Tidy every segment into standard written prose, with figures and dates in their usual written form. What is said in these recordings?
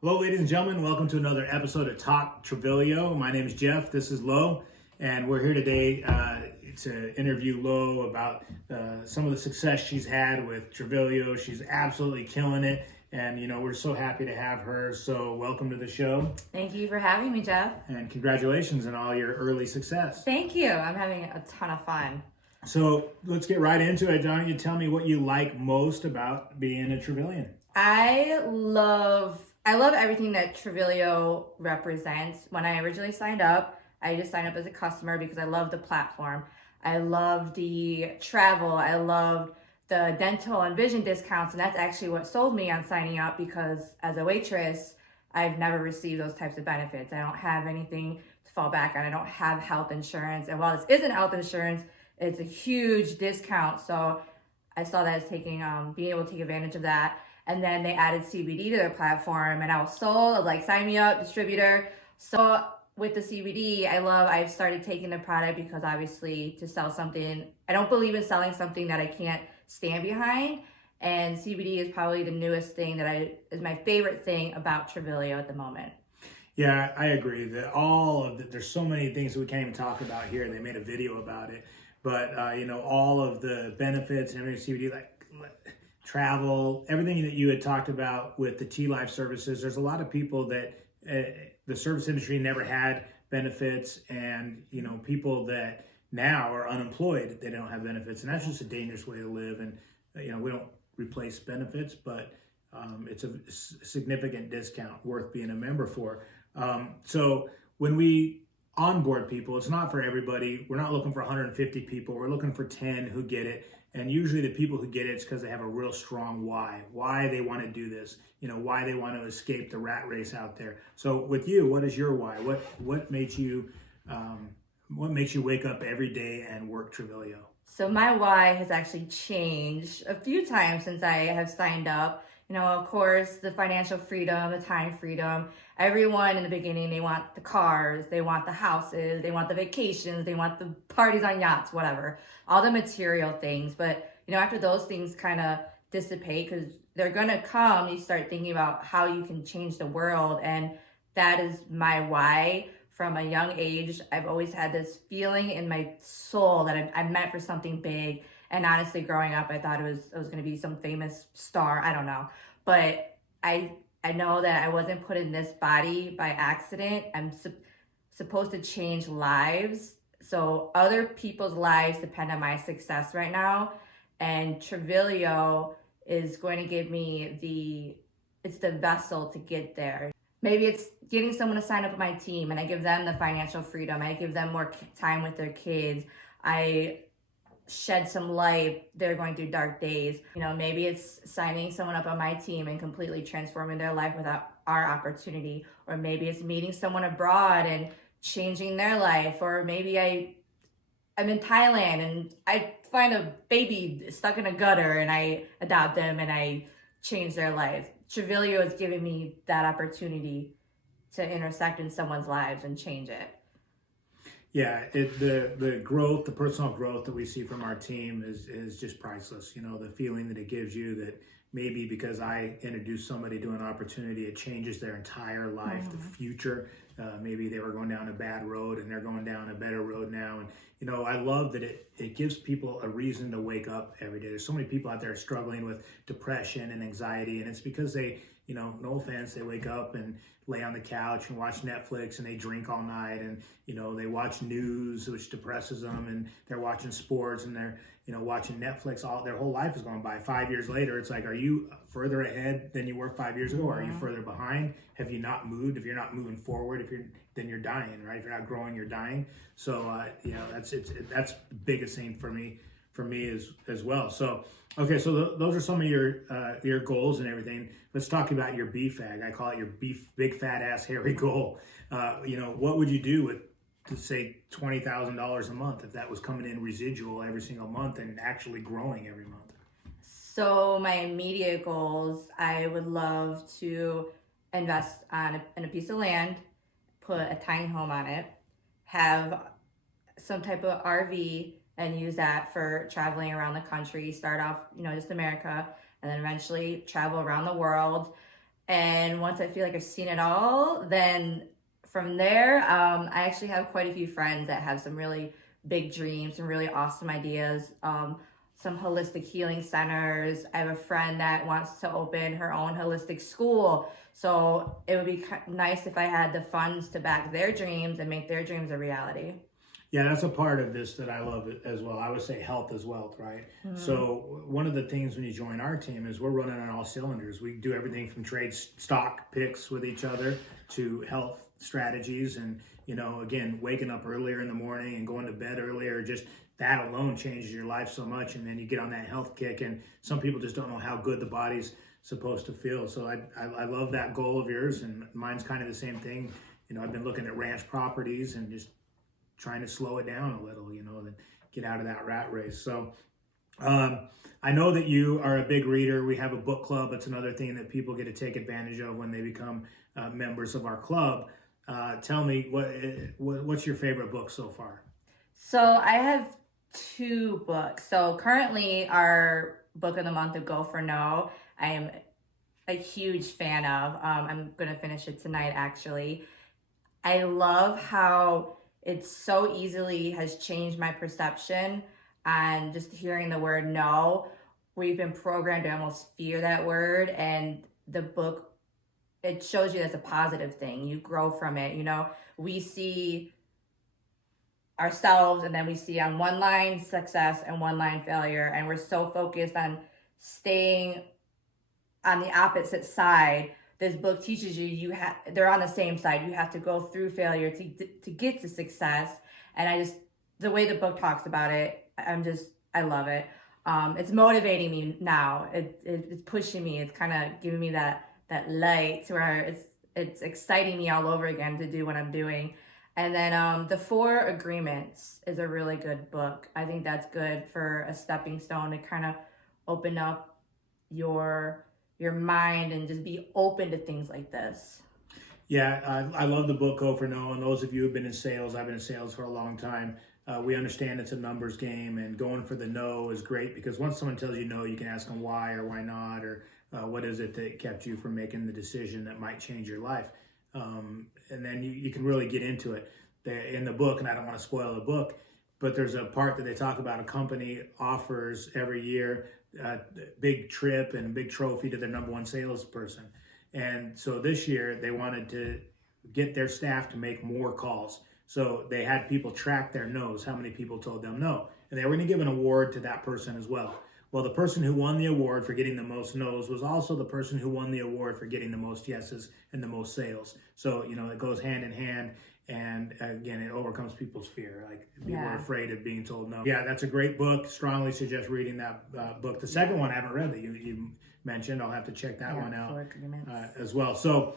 Hello, ladies and gentlemen. Welcome to another episode of Talk Travillio. My name is Jeff. This is Lo, and we're here today to interview Lo about some of the success she's had with Travillio. She's absolutely killing it, and we're so happy to have her. So, welcome to the show. Thank you for having me, Jeff. And congratulations on all your early success. Thank you. I'm having a ton of fun. So, let's get right into it. Why don't you tell me what you like most about being a Travillian? I love everything that Travillio represents. When I originally signed up, I just signed up as a customer because I love the platform. I love the travel. I loved the dental and vision discounts, and that's actually what sold me on signing up because as a waitress, I've never received those types of benefits. I don't have anything to fall back on. I don't have health insurance. And while this isn't health insurance, it's a huge discount. So I saw that as being able to take advantage of that. And then they added CBD to their platform, and I was sold. I was like, sign me up, distributor. So with the CBD, I've started taking the product because obviously to sell something, I don't believe in selling something that I can't stand behind. And CBD is probably the newest thing is my favorite thing about Travillio at the moment. Yeah, I agree that there's so many things that we can't even talk about here. They made a video about it, but all of the benefits and everything CBD, like travel, everything that you had talked about with the T-Life services. There's a lot of people that the service industry never had benefits, and people that now are unemployed, they don't have benefits, and that's just a dangerous way to live. And we don't replace benefits, but it's a significant discount worth being a member for. So when we onboard people, it's not for everybody. We're not looking for 150 people. We're looking for 10 who get it. And usually the people who get it, it's because they have a real strong why they want to do this, why they want to escape the rat race out there. So with you, what is your why? What makes you wake up every day and work Travillio? So my why has actually changed a few times since I have signed up. Of course, the financial freedom, the time freedom. Everyone in the beginning, they want the cars, they want the houses, they want the vacations, they want the parties on yachts, whatever. All the material things. But, after those things kind of dissipate, because they're going to come, you start thinking about how you can change the world. And that is my why. From a young age, I've always had this feeling in my soul that I'm meant for something big. And honestly, growing up, I thought it was going to be some famous star. I don't know. But I know that I wasn't put in this body by accident. I'm supposed to change lives. So other people's lives depend on my success right now. And Travillio is going to give me it's the vessel to get there. Maybe it's getting someone to sign up with my team and I give them the financial freedom. I give them more time with their kids. I shed some light. They're going through dark days. Maybe it's signing someone up on my team and completely transforming their life without our opportunity. Or maybe it's meeting someone abroad and changing their life. Or maybe I'm in Thailand and I find a baby stuck in a gutter and I adopt them and I change their life. Travillio is giving me that opportunity to intersect in someone's lives and change it. Yeah, the growth, the personal growth that we see from our team is just priceless. The feeling that it gives you that maybe because I introduced somebody to an opportunity, it changes their entire life, the future. Maybe they were going down a bad road and they're going down a better road now. And, I love that it gives people a reason to wake up every day. There's so many people out there struggling with depression and anxiety, and it's because they, no offense, they wake up and lay on the couch and watch Netflix and they drink all night and, they watch news, which depresses them, and they're watching sports and they're, watching Netflix. Their whole life is going by. 5 years later, it's like, are you further ahead than you were 5 years ago? Or are you further behind? Have you not moved? If you're not moving forward, then you're dying, right? If you're not growing, you're dying. So, that's the biggest thing for me as well. So, okay, so those are some of your goals and everything. Let's talk about your BFAG. I call it your big fat ass hairy goal. What would you do with, to say, $20,000 a month if that was coming in residual every single month and actually growing every month? So my immediate goals, I would love to invest in a piece of land, put a tiny home on it, have some type of RV and use that for traveling around the country. Start off, just America, and then eventually travel around the world. And once I feel like I've seen it all, then from there, I actually have quite a few friends that have some really big dreams, some really awesome ideas, some holistic healing centers. I have a friend that wants to open her own holistic school. So it would be nice if I had the funds to back their dreams and make their dreams a reality. Yeah, that's a part of this that I love as well. I would say health is wealth, right? Mm-hmm. So one of the things when you join our team is we're running on all cylinders. We do everything from trade stock picks with each other to health strategies, and again, waking up earlier in the morning and going to bed earlier. Just that alone changes your life so much, and then you get on that health kick. And some people just don't know how good the body's supposed to feel. So I love that goal of yours, and mine's kind of the same thing. I've been looking at ranch properties and just trying to slow it down a little, and get out of that rat race. So I know that you are a big reader. We have a book club. It's another thing that people get to take advantage of when they become members of our club. Tell me, what's your favorite book so far? So I have two books. So currently our book of the month of Go for No, I am a huge fan of. I'm going to finish it tonight, actually. I love how it so easily has changed my perception on just hearing the word no. We've been programmed to almost fear that word, and the book, it shows you that's a positive thing. You grow from it. We see ourselves, and then we see on one line success and one line failure, and we're so focused on staying on the opposite side. This book teaches you they're on the same side. You have to go through failure to get to success. And the way the book talks about it, I love it. It's motivating me now. It's pushing me. It's kind of giving me that light to where it's exciting me all over again to do what I'm doing. And then The Four Agreements is a really good book. I think that's good for a stepping stone to kind of open up your mind and just be open to things like this. Yeah, I love the book Go for No. And those of you who've been in sales, I've been in sales for a long time. We understand it's a numbers game, and going for the no is great because once someone tells you no, you can ask them why or why not, or what is it that kept you from making the decision that might change your life. And then you can really get into it. In the book, and I don't want to spoil the book, but there's a part that they talk about a company offers every year a big trip and big trophy to their number one salesperson. And so this year they wanted to get their staff to make more calls. So they had people track their no's, how many people told them no. And they were going to give an award to that person as well. Well, the person who won the award for getting the most no's was also the person who won the award for getting the most yeses and the most sales. So, it goes hand in hand. And again, it overcomes people's fear. Like people are afraid of being told no. Yeah, that's a great book. Strongly suggest reading that book. The second one I haven't read that you mentioned. I'll have to check that one out as well. So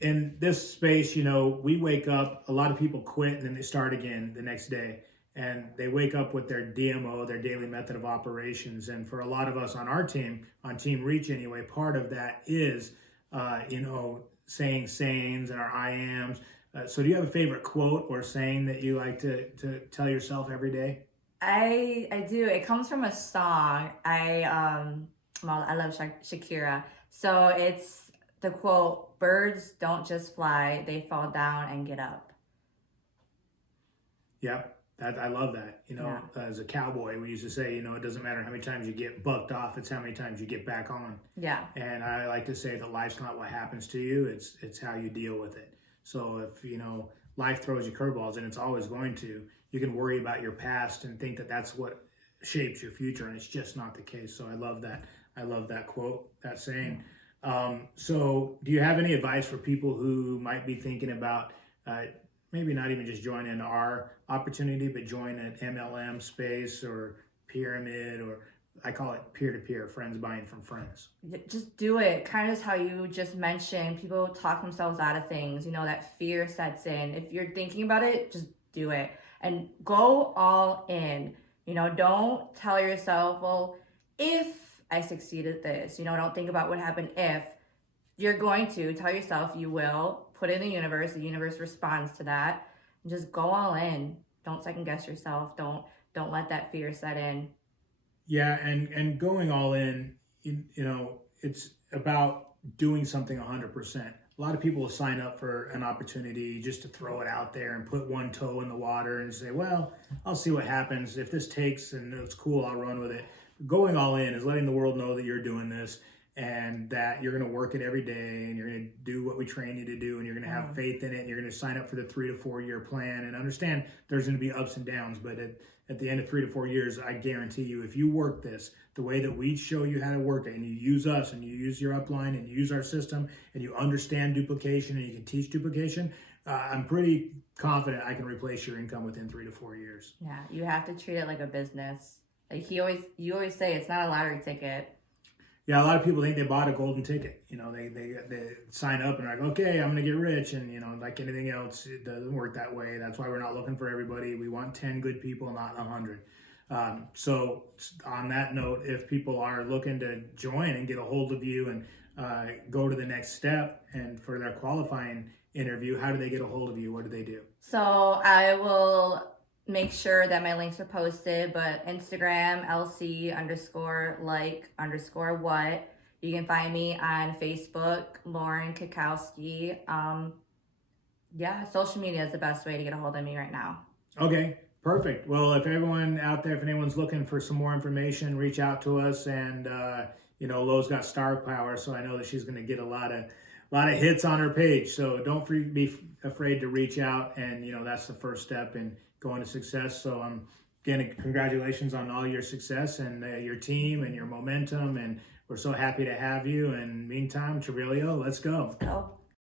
in this space, we wake up, a lot of people quit and then they start again the next day. And they wake up with their DMO, their daily method of operations. And for a lot of us on our team, on Team Reach anyway, part of that is, saying sayings and our I ams. So do you have a favorite quote or saying that you like to tell yourself every day? I do. It comes from a song. I love Shakira. So it's the quote, "Birds don't just fly, they fall down and get up." Yep. I love that. As a cowboy, we used to say, it doesn't matter how many times you get bucked off, it's how many times you get back on. Yeah. And I like to say that life's not what happens to you, it's how you deal with it. So if, life throws you curveballs, and it's always going to, you can worry about your past and think that that's what shapes your future, and it's just not the case. So I love that. I love that quote, that saying. So do you have any advice for people who might be thinking about maybe not even just joining our opportunity, but join an MLM space or pyramid, or I call it peer-to-peer, friends buying from friends? Just do it. Kind of how you just mentioned, people talk themselves out of things. That fear sets in. If you're thinking about it, just do it and go all in. Don't tell yourself, well, if I succeed at this, don't think about what happened if. You're going to tell yourself you will, put it in the universe responds to that, and just go all in. Don't second guess yourself. Don't let that fear set in. Yeah, and going all in, it's about doing something 100%. A lot of people will sign up for an opportunity just to throw it out there and put one toe in the water and say, well, I'll see what happens. If this takes and it's cool, I'll run with it. Going all in is letting the world know that you're doing this and that you're going to work it every day and you're going to do what we train you to do and you're going to have faith in it and you're going to sign up for the 3 to 4 year plan and understand there's going to be ups and downs. But at the end of 3 to 4 years, I guarantee you, if you work this the way that we show you how to work it and you use us and you use your upline and you use our system and you understand duplication and you can teach duplication, I'm pretty confident I can replace your income within 3 to 4 years. Yeah, you have to treat it like a business. Like you always say, it's not a lottery ticket. Yeah, a lot of people think they bought a golden ticket. You know, they sign up and are like, okay, I'm going to get rich. And, you know, like anything else, it doesn't work that way. That's why we're not looking for everybody. We want 10 good people, not 100. So on that note, if people are looking to join and get a hold of you and go to the next step and for their qualifying interview, how do they get a hold of you? What do they do? So I will make sure that my links are posted, but Instagram, LC_like_what. You can find me on Facebook, Lauren Kikowski. Social media is the best way to get a hold of me right now. Okay, perfect. Well, if everyone out there, if anyone's looking for some more information, reach out to us. And, Lo's got star power, so I know that she's going to get a lot of hits on her page. So don't be afraid to reach out. And, that's the first step in going to success. So again, congratulations on all your success and your team and your momentum. And we're so happy to have you. And meantime, Travillio, let's go. Let's go.